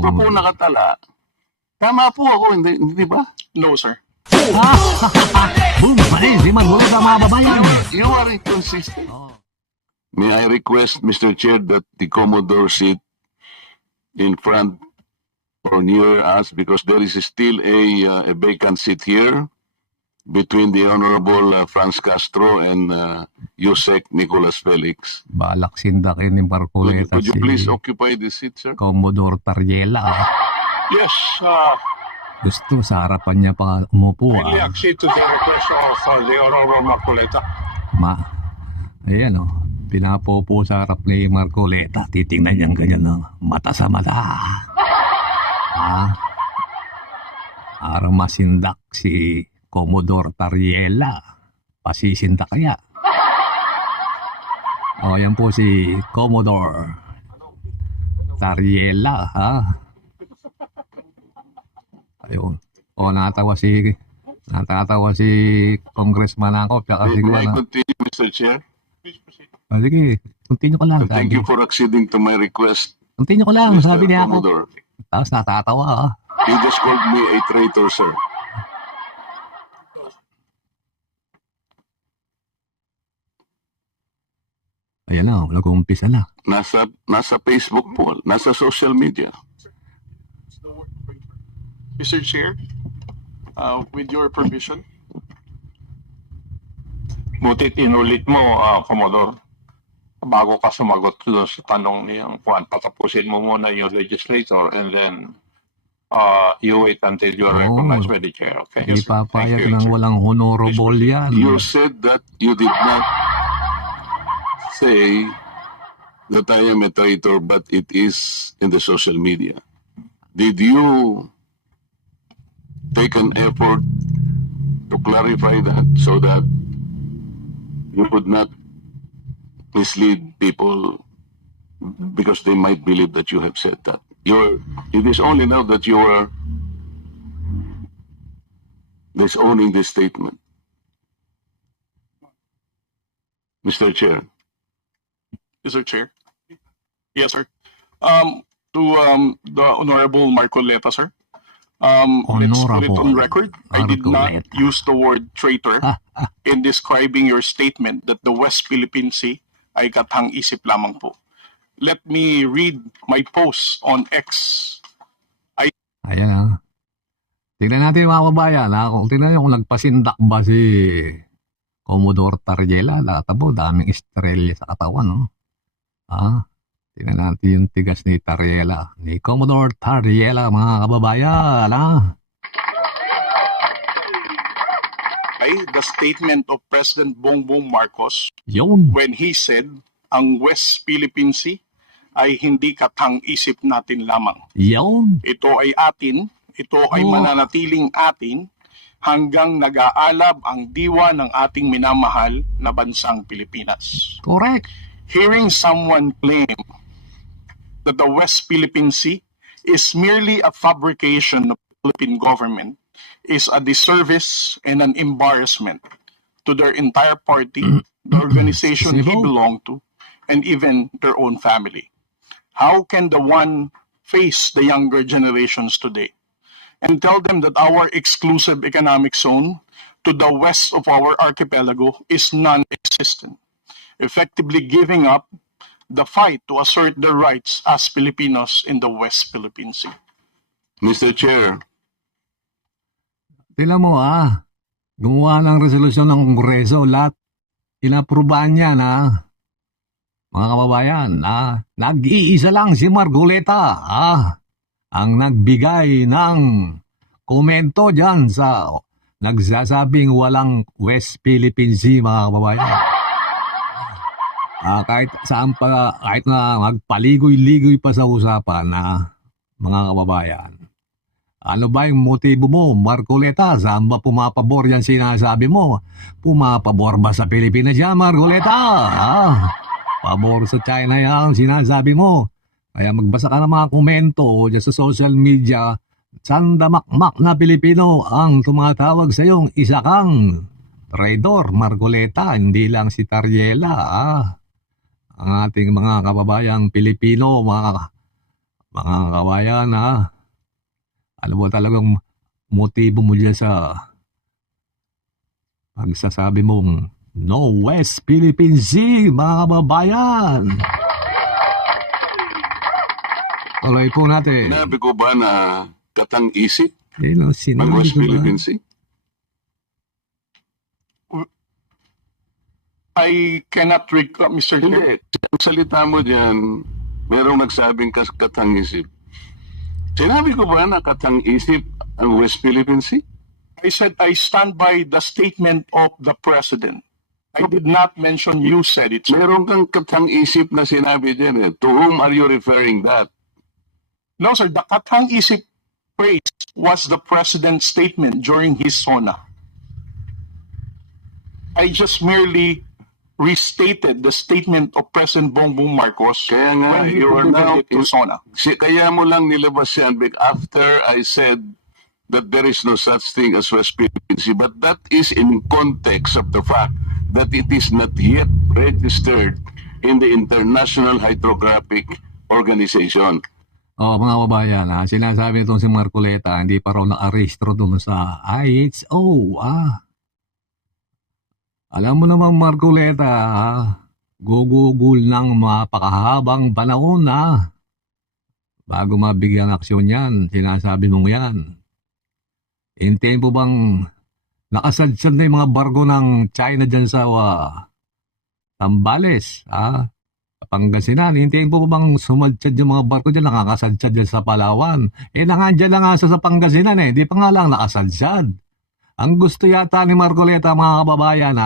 pa po nakatala. Tama po ako, hindi ba? No, sir. Boom pa rin si Marcoleta, mga babayan. You are inconsistent. May I request, Mr. Chair, that the Commodore sit in front or near us because there is still a vacant seat here between the Honorable Franz Castro and Yusek Nicolas Felix. Balak sindakin ni Marcoleta Could you please si occupy the seat, sir? Commodore Tariela. Yes, Gusto sa harapan niya pa umupo. kindly accede to the request of the Honorable Marcoleta. Ayan o. Pinapopo sa harap ni Marcoleta. Titingnan niyang ganyan no? Mata sa mata. Para masindak si Commodore Tariela. Pasisindak kaya. Yan po si Commodore Tariela. Ayun. Natatawa si Congressman ako. May I continue, Mr. Chair? Sige, continue ko lang. Thank you for acceding to my request, Continue ko lang, Mr. sabi niya ako. Commodore. Tapos natatawa. You just called me a traitor, sir. Ayan na, nag-uumpisa na. Nasa Facebook po, nasa social media. Mr. Chair, with your permission. Butit inulit mo, Commodore. Bago ka sumagot doon sa tanong niyang Juan, patapusin mo muna yung legislator and then you wait until you're recognized by the chair. Okay? Hindi papayag ng walang honorable yan. You said that you did not say that I am a traitor, but it is in the social media. Did you take an effort to clarify that so that you would not mislead people because they might believe that you have said that? It is only now that you are disowning this statement. Mr. Chair. Mr. Chair. Yes, sir. To the Honorable Marcoleta, sir. Let's put it on record. I did not use the word traitor in describing your statement that the West Philippine Sea ay katang-isip lamang po. Let me read my post on X. Ayan Tingnan natin mga kabayan. Tingnan nyo kung nagpasindak ba si Commodore Tariela. Nakatabo, daming estrella sa katawan. No? Tingnan natin yung tigas ni Tariela. Ni Commodore Tariela, mga kababayan. The statement of President Bongbong Marcos Yun. when he said ang West Philippine Sea ay hindi katang-isip natin lamang. Yun. Ito ay atin, ito ay mananatiling atin hanggang nag-aalab ang diwa ng ating minamahal na bansang Pilipinas. Correct. Hearing someone claim that the West Philippine Sea is merely a fabrication of the Philippine government is a disservice and an embarrassment to their entire party, the organization he belonged to, and even their own family. How can the one face the younger generations today and tell them that our exclusive economic zone to the west of our archipelago is non-existent, effectively giving up the fight to assert their rights as Filipinos in the West Philippine Sea? Mr. Chair. Tingnan mo gumawa ng resolusyon ng Kongreso, lahat inaprobahan niya mga kababayan, nag-iisa lang si Marcoleta ang nagbigay ng komento dyan sa nagsasabing walang West Philippine Sea, mga kababayan. Kahit saan pa, kahit na magpaligoy-ligoy pa sa usapan mga kababayan. Ano ba yung motibo mo, Marcoleta? Saan ba pumapabor yan sinasabi mo? Pumapabor ba sa Pilipinas yan, Marcoleta? Pabor sa China yan sinasabi mo. Kaya magbasa ka ng mga komento dyan sa social media. Sandamakmak na Pilipino ang tumatawag sa iyong isa kang traidor, Marcoleta. Hindi lang si Tariela. Ang ating mga kababayang Pilipino, mga Mga kabayan, ano ba talagang motibo mo dyan sa pagsasabi mong no West Philippine Sea, mga kababayan? Tuloy po natin. Sinabi ko ba na katang-isip Ayun, ng sinabi West ko ba? Philippine Sea? I cannot recall, Mr. Chair. Hindi. Ang salita mo dyan, merong nagsabing katang-isip. Sinabi ko ba na katang-isip ang West Philippine Sea? I said I stand by the statement of the President. I did not mention you said it, sir. Meron kang katang-isip na sinabi dyan eh. To whom are you referring that? No, sir, the katang-isip phrase was the President's statement during his SONA. I just merely restated the statement of President Bongbong Marcos Kaya nga, when he you are now... delivered it to SONA. Kaya mo lang nilabas yan after I said that there is no such thing as West Philippine Sea. But that is in context of the fact that it is not yet registered in the International Hydrographic Organization. Mga kababayan, sinasabi itong si Marcoleta, hindi pa raw na-arestro doon sa IHO. Alam mo naman, Marcoleta, gugugol ng mapakahabang panahon bago mabigyan aksyon yan. Sinasabi mong yan. Hintayin po bang nakasadsad na yung mga barko ng China dyan sa Tambales, Pangasinan? Hintayin po bang sumadsyad yung mga barko dyan, nakakasadsyad dyan sa Palawan? Nangandyan na nga sa Pangasinan di pa nga lang nakasadsyad. Ang gusto yata ni Marcoleta, mga kababayan,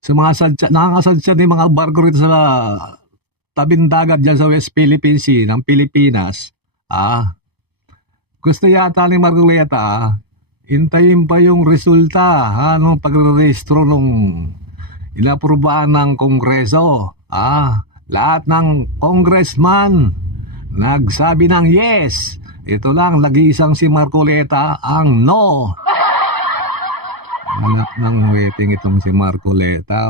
nakakasadsyad yung mga barko rito sa tabing dagat dyan sa West Philippine Sea ng Pilipinas. Gusto yata ni Marcoleta, hintayin pa yung resulta nung pagre-rehistro nung inaprobaan ng Kongreso. Lahat ng congressman nagsabi ng yes. Ito lang, nag-iisang si Marcoleta ang no. Anak ng waiting itong si Marcoleta,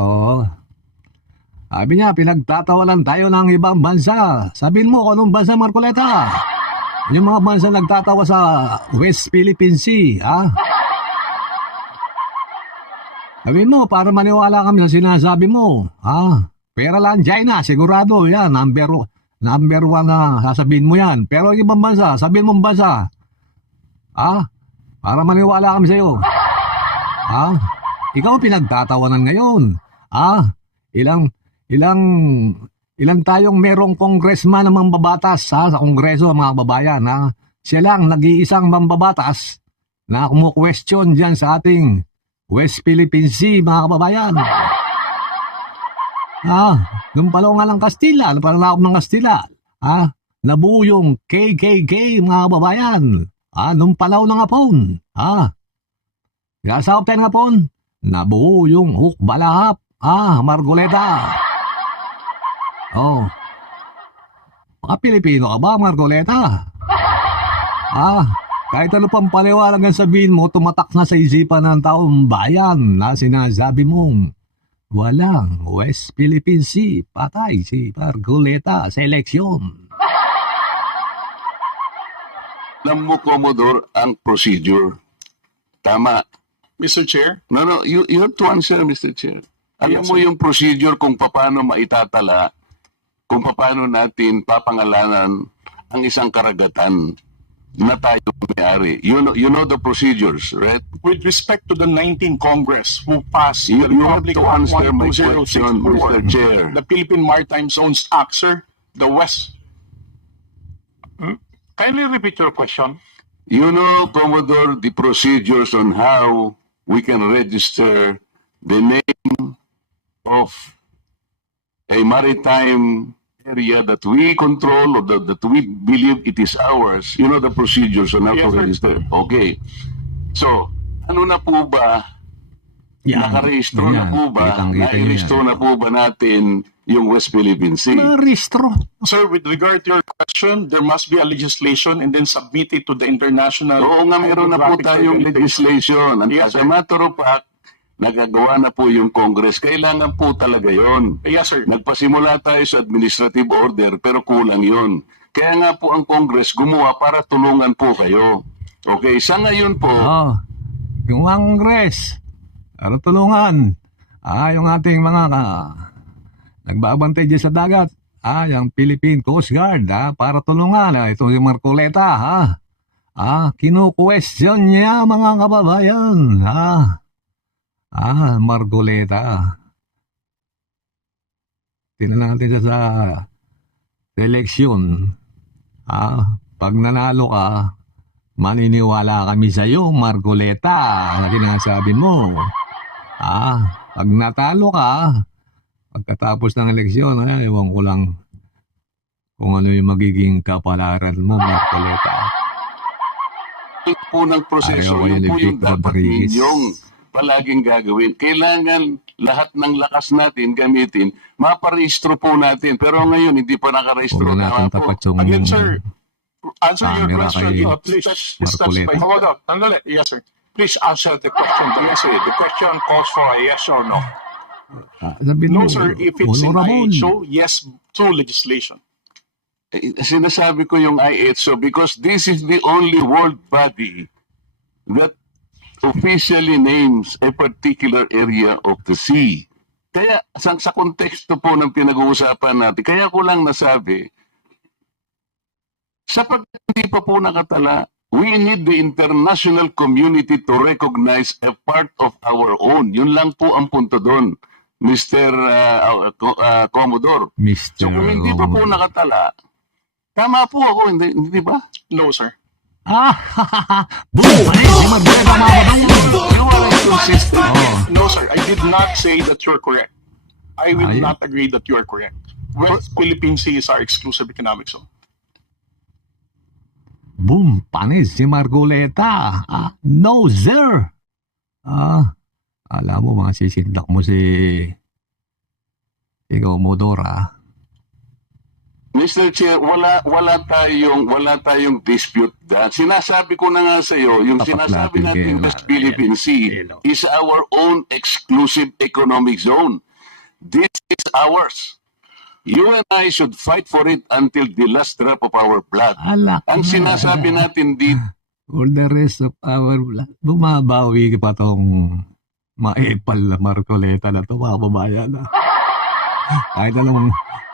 Sabi niya, pinagtatawanan tayo ng ibang bansa. Sabihin mo kung anong bansa, Marcoleta? Yung mga bansa nagtatawa sa West Philippine Sea, Sabihin mo, para maniwala kami sa sinasabi mo. Pera lang China, sigurado yan. Number one na sasabihin mo yan. Pero yung ibang bansa, sabihin mong bansa. Para maniwala kami sa'yo. Ikaw pinagtatawanan ngayon. Ilang tayong merong congressman na mambabatas sa Kongreso, mga kababayan. Siya lang, nag-iisang mambabatas na kumu-question dyan sa ating West Philippine Sea, mga kababayan. Nung palungan ng Kastila, nung pananakop ng Kastila, nabuo yung KKK, mga kababayan. Nung palaw ng Hapon, kasakop tayo ng Hapon, nabuo yung Hukbalahap, Marcoleta. Mga Pilipino ka ba, Marcoleta? Kahit ano pang paliwanag ang sabihin mo, tumatak na sa isipan ng taong bayan na sinasabi mong walang West Philippine Sea, patay si Marcoleta sa eleksyon. Alam mo, Commodore, ang procedure. Tama. Mr. Chair? No, you have to answer, Mr. Chair. Alam Yes, mo sir. yung procedure kung paano maitatala, kung paano natin papangalanan ang isang karagatan na tayo may-ari. You know the procedures, right? With respect to the 19th Congress who passed You the have Republic to Act answer my question, 12064, Mr. Chair. the Philippine Maritime Zones Act, sir, the West. Kindly repeat your question. You know, Commodore, the procedures on how we can register the name of a maritime area that we control or that we believe it is ours. You know the procedures on how Yes, to sir. register. Okay. So, ano na po ba? Nakarehistro na po ba? Nairehistro na po ba natin yung West Philippine Sea? Narehistro. Sir, with regard to your question, there must be a legislation and then submit it to the international. Oo nga, meron na po Hydrographic tayong Organization. legislation. And Yes, as a sir. matter of fact, nagagawa na po yung Congress. Kailangan po talaga yon. Yes, sir. Nagpasimula tayo sa administrative order pero kulang yon. Kaya nga po ang Congress gumawa para tulungan po kayo. Okay, sa ngayon po, Yung Congress, para tulungan. Yung ating mga nagbabantay dyan sa dagat. Yung Philippine Coast Guard, para tulungan. Ito si Marcoleta, kinu-question niya mga kababayan. Marcoleta. Tingnan natin siya sa eleksyon. Pag nanalo ka, maniniwala kami sa iyo, Marcoleta, na sinasabi mo. Pag natalo ka, pagkatapos ng eleksyon, ewan ko lang kung ano yung magiging kapalaran mo, Marcoleta. po ng proseso, Ayaw yun ni po yung Vic dapat Rodriguez. ninyong palaging gagawin. Kailangan lahat ng lakas natin gamitin, maparehistro po natin. Pero ngayon, hindi pa nakarehistro. Huwag na natin Tama po. tapat yung Again, sir, answer your camera question. kay Please, Marcoleta. hold on. Sandali. Yes, sir. Please answer the question. The question calls for a yes or no. Sabi No, mo, sir. If it's in honorable. IHO, yes to legislation. Sinasabi ko yung IHO because this is the only world body that officially names a particular area of the sea. Kaya sa konteksto po ng pinag-uusapan natin, kaya ko lang nasabi, sapagkat hindi pa po nakatala, we need the international community to recognize a part of our own. Yun lang po ang punto doon, Mr. Commodore. Mr. So kung hindi pa po nakatala, tama po ako, hindi ba? No, sir. Boom! Si Marcoleta, You are inconsistent. No, sir. I did not say that you're correct. I will Ay. not agree that you are correct. West Philippine Sea is our exclusive economic zone. Boom! Panis si Marcoleta. No, sir! Alam mo, mga sisindak mo si Commodore, Mr. Chair, wala tayong dispute dyan. Sinasabi ko na nga sa iyo, yung Tapat sinasabi natin natin kay- West Philippine Sea Hello. is our own exclusive economic zone. This is ours. You and I should fight for it until the last drop of our blood. Alak Ang sinasabi natin dito, For the rest of our life, bumabawi pa tong maepal na Marcoleta na to, mga kababayan.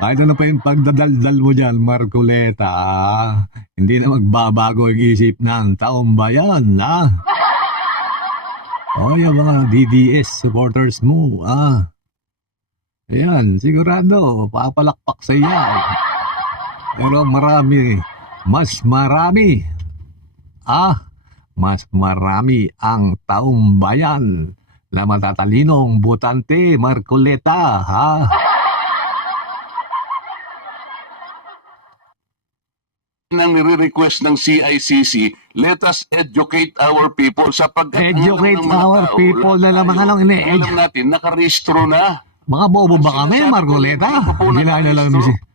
Kahit ano pa yung pagdadaldal mo dyan, Marcoleta, hindi na magbabago yung isip ng taong bayan, yung mga DDS supporters mo, Ayan, sigurado, papalakpak sa iyan. Pero mas marami ang taong bayan na matatalinong botante, Marcoleta, nang nire-request ng CICC, let us educate our people sapagkat ang Educate alam ng mga our tao, people lahat na naman tayo, anong alam natin, nakarehistro na. Mga bobo ba kami, Sinasabi ko, Marcoleta? hindi ko po Hindi na alam nakarehistro. si...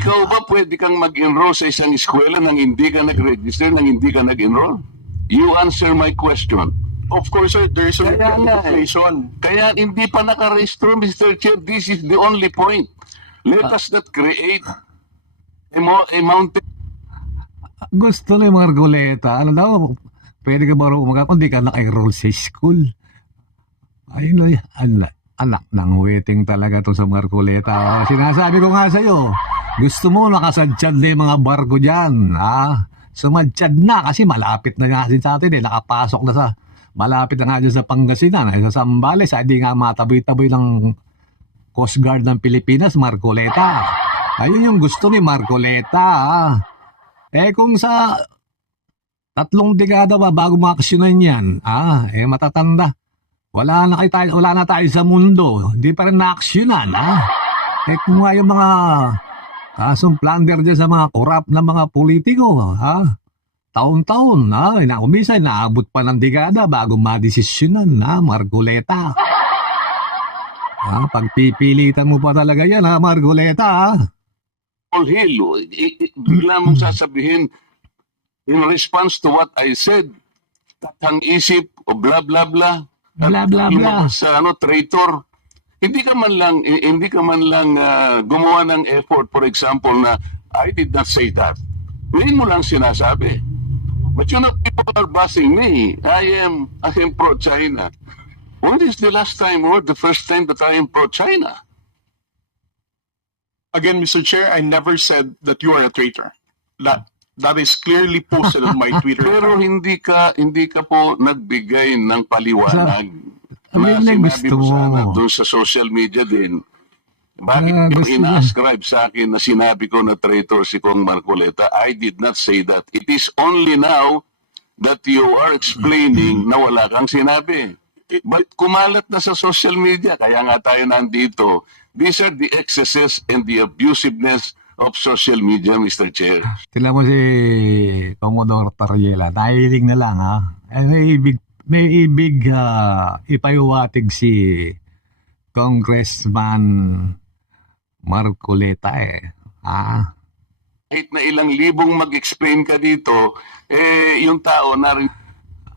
Ikaw ba pwede kang mag-enroll sa isang eskwela nang hindi ka nag-register, nang hindi ka nag-enroll? You answer my question. Of course, sir, there is a Kaya nga, situation. Kaya hindi pa nakarehistro, Mr. Chair. This is the only point. Let us not create a mountain. Gusto ni Marcoleta, ano daw, pwede ka ba umaga kung di ka naka-enroll sa school? Ayun na, anak ng waiting talaga to sa Marcoleta. Sinasabi ko nga sa'yo, gusto mo nakasadjad na yung mga barko dyan, Sumadjad na kasi malapit na nga din sa atin nakapasok na sa, malapit na nga dyan sa Pangasinan, sa Zambales, hindi nga mataboy-taboy ng Coast Guard ng Pilipinas, Marcoleta. Ayun yung gusto ni Marcoleta, kung sa 3 dekada ba bago maaksyonan yan, matatanda. Wala na tayo sa mundo. Hindi pa rin naaksyonan, kung nga yung mga kasong plunder dyan sa mga korap na mga politiko, taon-taon, minsan naabot pa ng dekada bago madesisyonan, Marcoleta. Pagpipilitan mo pa talaga yan, Marcoleta, Hill, bigla mong sasabihin in response to what I said, tathang isip o bla bla bla. Bla, bla, bla. Sa traitor. Hindi ka man lang gumawa ng effort, for example, na I did not say that. Ngayon mo lang sinasabi. But people are bashing me. I am pro-China. When is the last time or the first time that I am pro-China? Again, Mr. Chair, I never said that you are a traitor. That is clearly posted on my Twitter Pero account. hindi ka po nagbigay ng paliwanag na Hindi, sinabi gusto mo mo. sana doon sa social media din. Bakit Ah, yung gusto mo. ina-ascribe sa akin na sinabi ko na traitor si Kong Marcoleta? I did not say that. It is only now that you are explaining na wala kang sinabi. But kumalat na sa social media, kaya nga tayo nandito. These are the excesses and the abusiveness of social media, Mr. Chair. Tignan mo si Commodore Tariela. Nahiling na lang, ha? May ibig ipayuwatig si Congressman Marcoleta, eh. Ah, Kahit na ilang libong mag-explain ka dito, yung tao na rin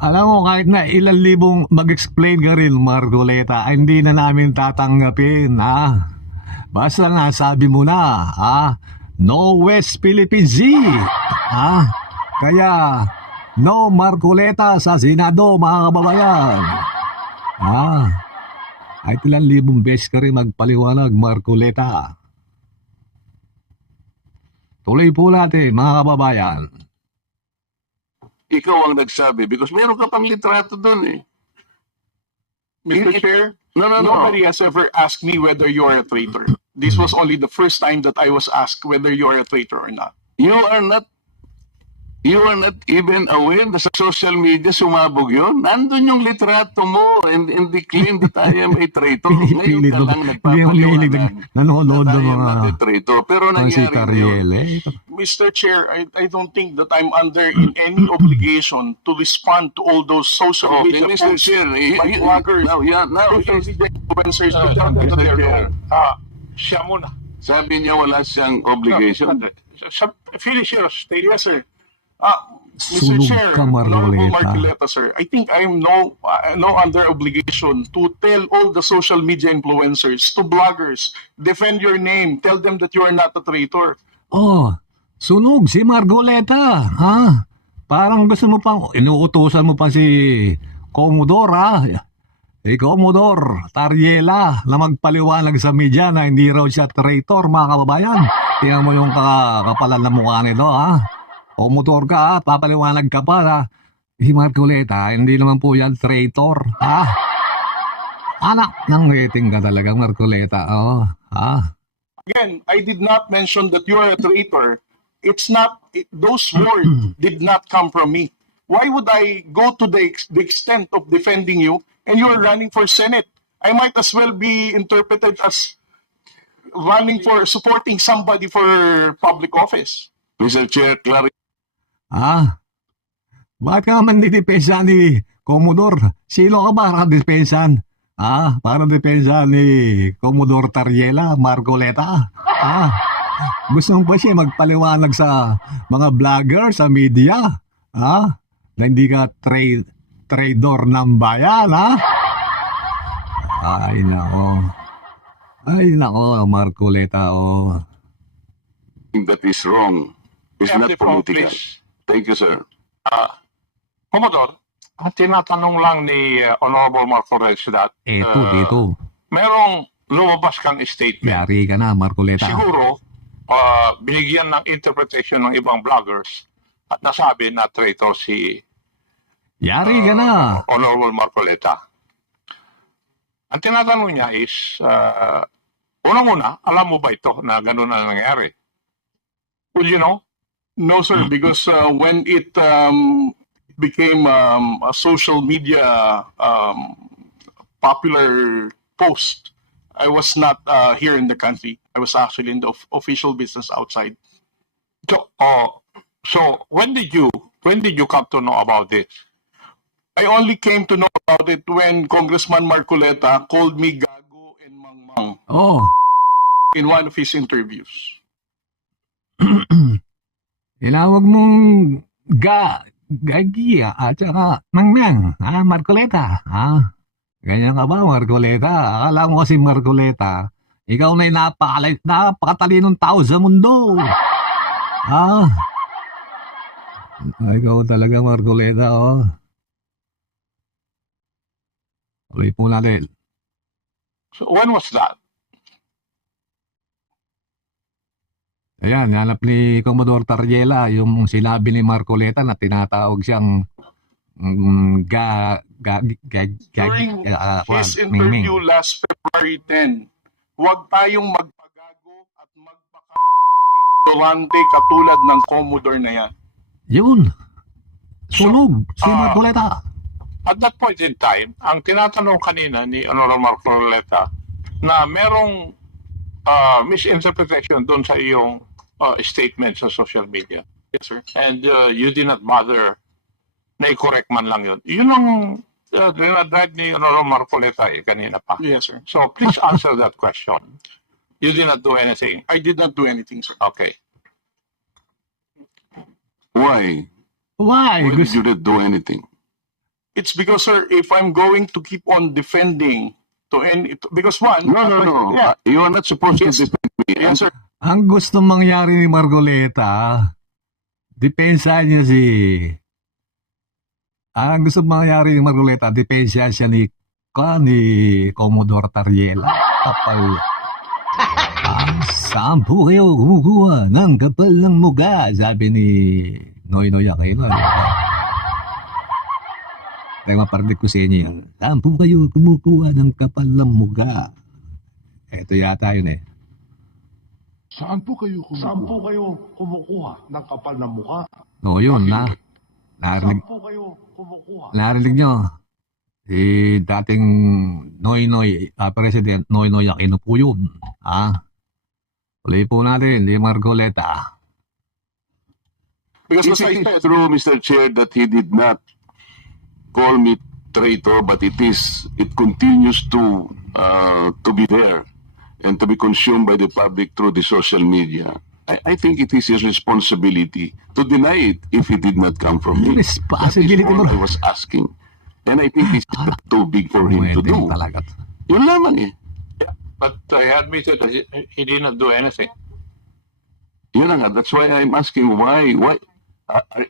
alam mo, kahit na ilang libong mag-explain ka rin, Marcoleta, ay hindi na namin tatanggapin, ha? Basta nga, sabi mo na, ha? No West Philippine Sea, ha? Kaya, no Marcoleta sa Senado, mga kababayan. Ha? Kahit ilang libong beses ka rin magpaliwanag, Marcoleta. Tuloy po natin, mga kababayan. ikaw ang nagsabi because meron ka pang litrato doon eh. Mr. Chair, No. nobody has ever asked me whether you are a traitor. This was only the first time that I was asked whether you are a traitor or not. You are not even aware na sa social media sumabog yun. Nandun yung litrato mo and the claim that I am a traitor. Ngayon ka lang nagpapaliwanag nanonood that ng I am mga not a traitor. Pero si nangyari na yun. Tariela. Mr. Chair, I don't think that I'm under in any obligation to respond to all those social Okay, media Mr. posts Chair. by bloggers, Now, social media influencers to tell them that they're wrong. Siya muna. sabi niya wala siyang obligation. Finish your statement. Yes, sir. Mr. Sulog Chair, ka, Honorable Marcoleta. Marcoleta, sir, I think I'm no under obligation to tell all the social media influencers, to bloggers, defend your name, tell them that you are not a traitor. Oh, sunog si Marcoleta. Ha? Parang gusto mo pang, inuutosan mo pa si Commodore, ha? Commodore Tariela na magpaliwanag sa media na hindi raw siya traitor, mga kababayan. Tingnan mo yung kapalan na mukha nito, ha? Commodore ka, ha? Papaliwanag ka pa, ha? Si Marcoleta, hindi naman po yan traitor, ha? Anak ng rating ka talaga, Marcoleta, oh, ha? Again, I did not mention that you are a traitor. It's not, those words did not come from me. Why would I go to the extent of defending you and you are running for Senate? I might as well be interpreted as running for, supporting somebody for public office. Mr. Chair, Ah, bakit ka naman didepensa ni Commodore? Sino ka ba para depensan? Para depensa ni Commodore Tariela, Marcoleta? Gusto mo ba siya magpaliwanag sa mga vlogger, sa media? Na hindi ka traidor ng bayan, ha? Ay, nako, Marcoleta, oh. that is wrong. It's not Empty phone, political. please. Thank you, sir. Commodore, ang tinatanong lang ni Honorable Marcoleta that Dito. merong lumabas kang statement. Yari ka na, Marcoleta. Siguro, binigyan ng interpretation ng ibang vloggers at nasabi na traitor si Yari ka na. Honorable Marcoleta. Ang tinatanong niya is, unang-una, alam mo ba ito na gano'n na nangyari? Would you know? No, sir, because when it became a social media popular post, I was not here in the country. I was actually in the official business outside. So when did you come to know about this? I only came to know about it when Congressman Marcoleta called me Gago and Mangmang Oh, in one of his interviews. tinawag mong gagi at saka mangnang, Marcoleta, Ganyan ka ba, Marcoleta? Akala mo kasi, Marcoleta, ikaw na'y napakatalinong tao sa mundo. Ah, ikaw talaga, Marcoleta, oh. Ulit po natin. So when was that? Ayan, hanap ni Commodore Tariela yung sinabi ni Marcoleta na tinatawag siyang During his mingming. interview last February 10, huwag tayong magpagago at magpaka-ignorante katulad ng Commodore na yan. Yun. Sunog si Marcoleta. At that point in time, ang tinatanong kanina ni Honorable Marcoleta na merong misinterpretation doon sa iyong statement sa social media. Yes, sir. And you did not bother na i-correct man lang yun. Yun ang dinadrive ni Honorable Marcoleta kanina pa. Yes, sir. So please answer that question. You did not do anything. I did not do anything, sir. Okay. Why? Why? Why did you not do anything? It's because, sir, if I'm going to keep on defending because one, No. Yeah, You are not supposed Yes. to defend me. yes, sir. Ang gusto mangyari ni Marcoleta, depensahan niya ang gusto mangyari ni Marcoleta, depensahan siya ni Commodore Tariela. Kapal. Saan po kayo kumukuha ng kapal ng muga? Sabi ni Noynoy Aquino. Kaya maparinig ko sa inyo yan. Saan po kayo kumukuha ng kapal ng muga? Ito yata yun eh. Saan po kayo kumukuha ng kapal ng mukha? Oo, yun na. Saan po kayo kumukuha? Narinig nyo. Si dating President Noynoy Aquino po yun. Uli po natin, di Marcoleta. Because Is as I it said, true, Mr. Chair, that he did not call me traitor, but it continues to be there and to be consumed by the public through the social media? I think it is his responsibility to deny it if it did not come from me. Responsibility That is mo. all I was asking. And I think this is not too big for him to Pwede do. talaga. Yun lamang eh. But he admitted that he did not do anything. Yun na nga. That's why I'm asking why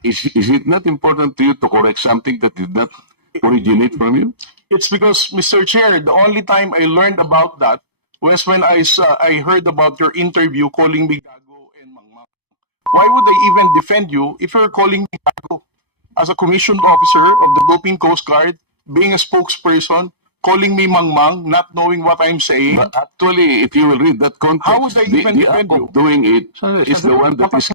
is it not important to you to correct something that did not originate from you? it's because, Mr. Chair, the only time I learned about that was when I heard about your interview calling me gago and mangmang. Why would I even defend you if you're calling me gago? As a commissioned officer of the Philippine Coast Guard, being a spokesperson, calling me mangmang, not knowing what I'm saying. But actually, if you will read that context, How would I even the defend act you? of doing it is the one that is...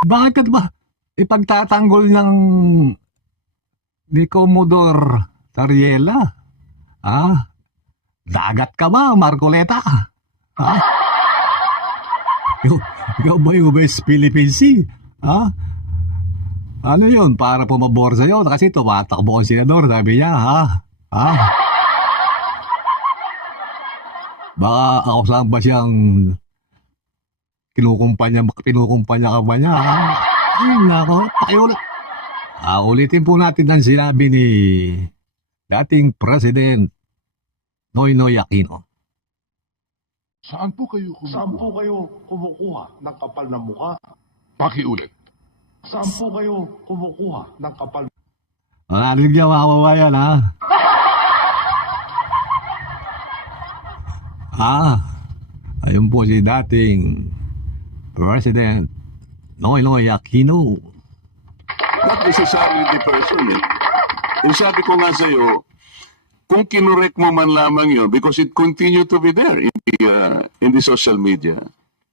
Bakit ka ba ipagtatanggol ni Commodore Tariela? Dagat ka ba, Marcoleta? Ikaw ba yung West Philippine Sea? Ano yun? Para pumabor sa'yo? Kasi tumatakbo ang senador, sabi niya, Baka ako saan ba siyang kinukumpanya ka ba niya? Ay, nako, tayo ulit. Ulitin po natin ang sinabi ni dating President Noynoy Aquino. Saan po kayo kumukuha ng kapal ng mukha? Pakiulit. Saan po kayo kumukuha ng kapal? Narinig niya mga kababayan, ayun po si dating President Noynoy Aquino. Not necessarily the person eh. Yung sabi ko nga sa'yo, kung kinorek mo man lamang yun, because it continue to be there in the social media,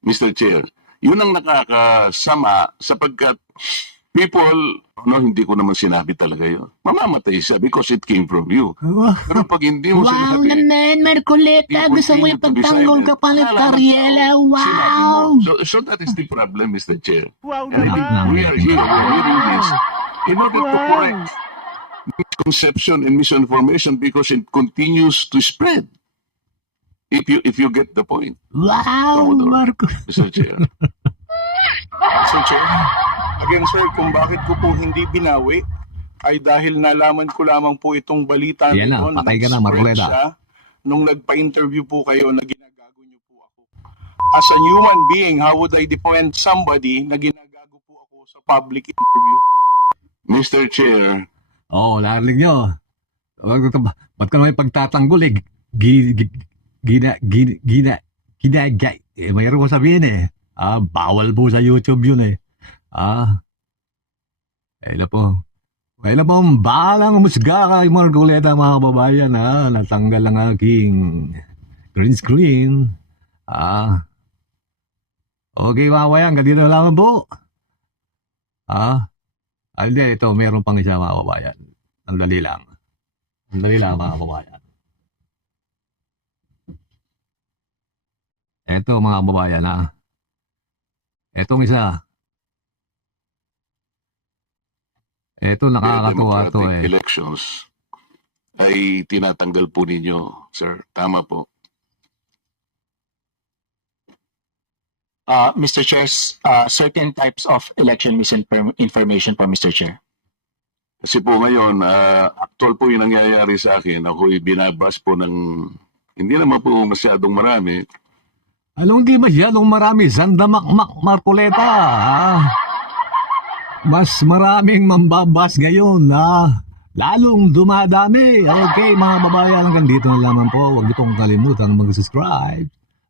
Mr. Chair, yun ang nakakasama sapagkat people, hindi ko naman sinabi talaga yun. Mamamatay siya because it came from you. Pero pag hindi mo Wow sinabi, naman, Marcoleta. you Gusto mo continue to be ipagtanggol silent. ka pa ni Wala Tariela. namang tao. Sinabi Wow! mo. So that is the problem, Mr. Chair. Wow And I think we are here, we are hearing this in order to correct misconception and misinformation because it continues to spread. If you get the point, Wow, Commodore. Marco. Mr. Chair. Mr. Chair, again, sir, kung bakit ko po hindi binawi, ay dahil nalaman ko lamang po itong balita Yan na, nito na patay ka na, nag-spread Marcoleta. siya nung nagpa-interview po kayo na ginagago niyo po ako. As a human being, how would I defend somebody na ginagago po ako sa public interview? Mr. Chair, Oo, narinig nyo. Ba't ka naman pagtatanggol eh? Mayroon ko sabihin eh. Bawal po sa YouTube yun eh. Ayun na po. Ayun na po, bahalang musga kay Marcoleta mga kababayan natanggal ang aking green screen. Okay mga kababayan, ganito na lang po. Hindi, ito, meron pang isa mga kababayan. Sandali lang. Sandali lang mga kababayan. Ito mga kababayan Etong isa. Ito nakakatuwa to democratic eh. elections ay tinatanggal po ninyo, sir. Tama po. Mr. Chair, certain types of election misinformation po, Mr. Chair. Kasi po ngayon, actual po yung nangyayari sa akin. Ako'y binabas po ng, hindi naman po masyadong marami. Hindi masyadong marami. Sandamakmak Marcoleta. Mas maraming mambabas ngayon lalong dumadami. Okay mga babayan, hanggang dito na lamang po. Huwag niyo pong kalimutan mag-subscribe.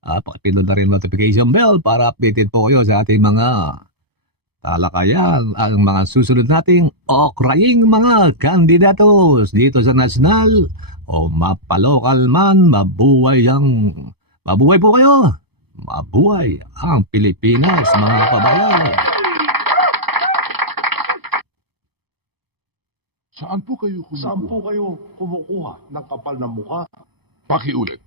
Pakipindot na rin notification bell para updated po kayo sa ating mga talakayan, ang mga susunod nating okraying mga kandidatos dito sa national o mapalokal man. Mabuhay po kayo. Mabuhay ang Pilipinas mga kabayan. Saan po kayo kumukuha ng kapal na mukha? Pakiulit.